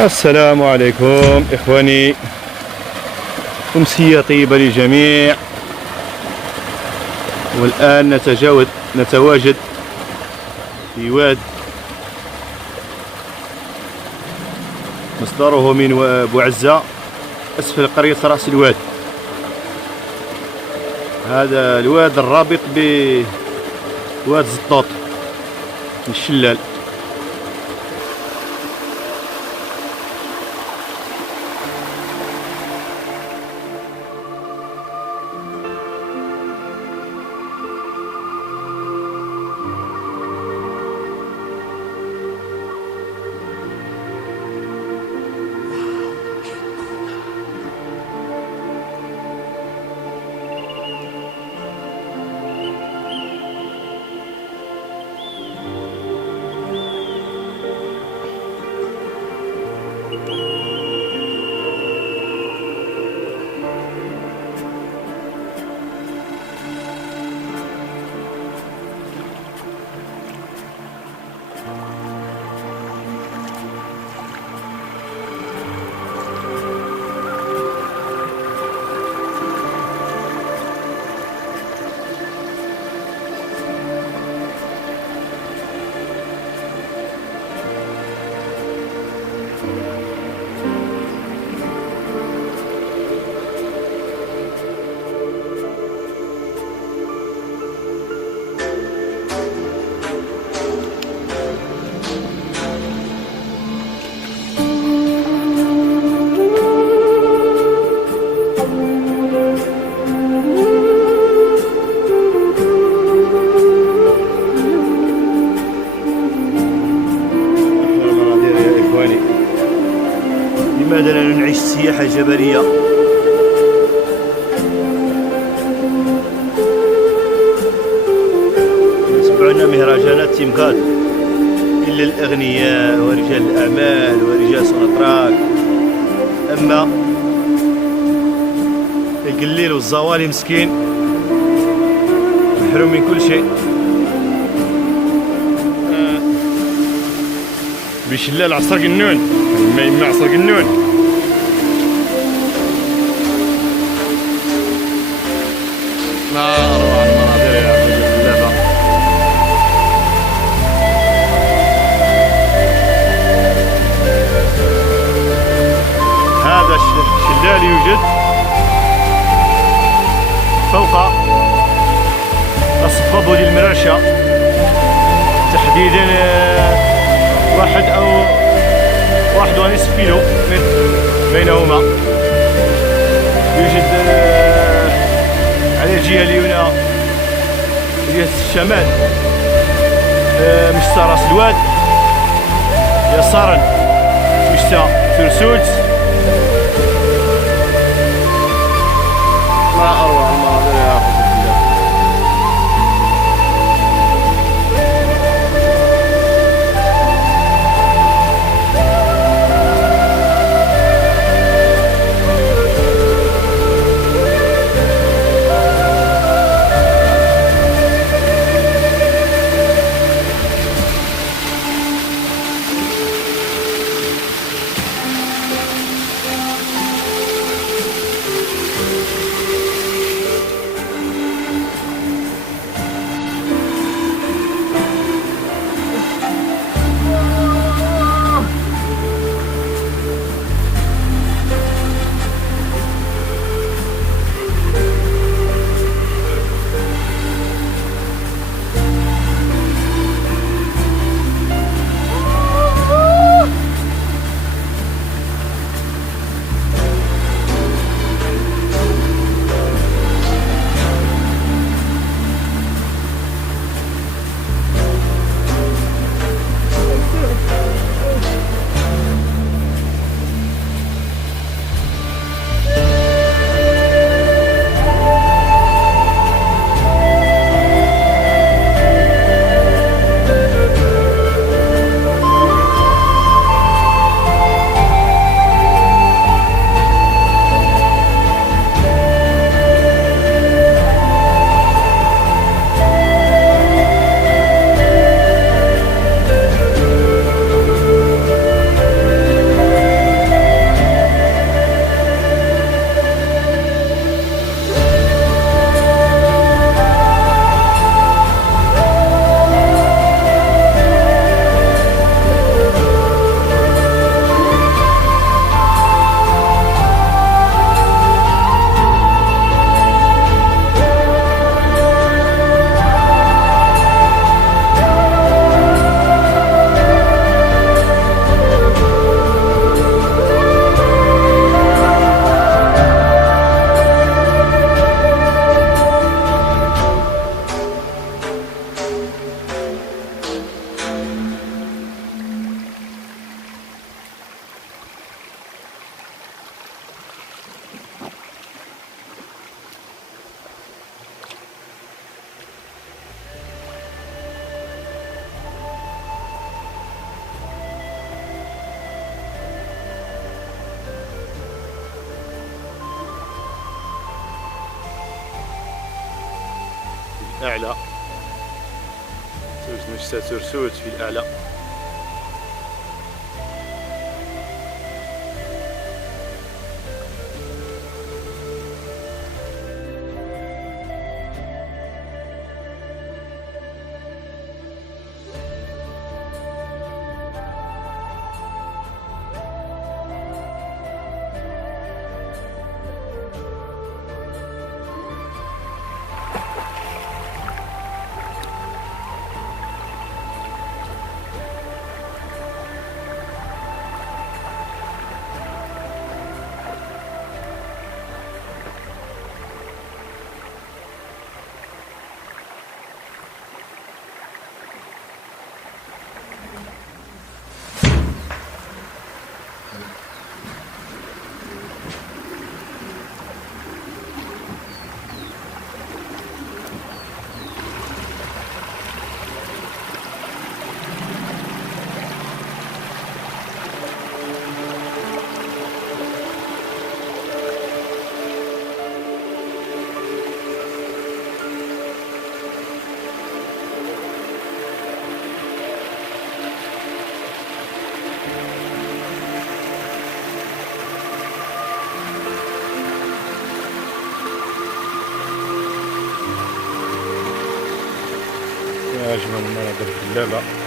السلام عليكم إخواني، أمسية طيبة للجميع. والآن نتواجد في واد مصدره من بوعزة أسفل قرية رأس الواد. هذا الواد الرابط بواد زطوط الشلال. لماذا لا نعيش السياحة الجبلية؟ يتبعون مهرجانات تيمكاد إلا الأغنياء ورجال الأعمال ورجال سونطراك، أما القليل والزوالي مسكين محروم من كل شيء. بشلال عصر قنون، ما يما عصر قنون. ما أروع المناظر يا عبد اللعبة. هذا الشلال يوجد فوق الصفابة ديال المراشة تحديدا 1.5 كيلو بينهما. يوجد على الجهة اليمنى جهة الشمال مشتى راس الواد، يسارا مشتى فرسوت. ما أروع المناظر يا أخي. الأعلى. ترسوت نشتا ترسوت في الأعلى. يا أجمل مناظر في اللعبة.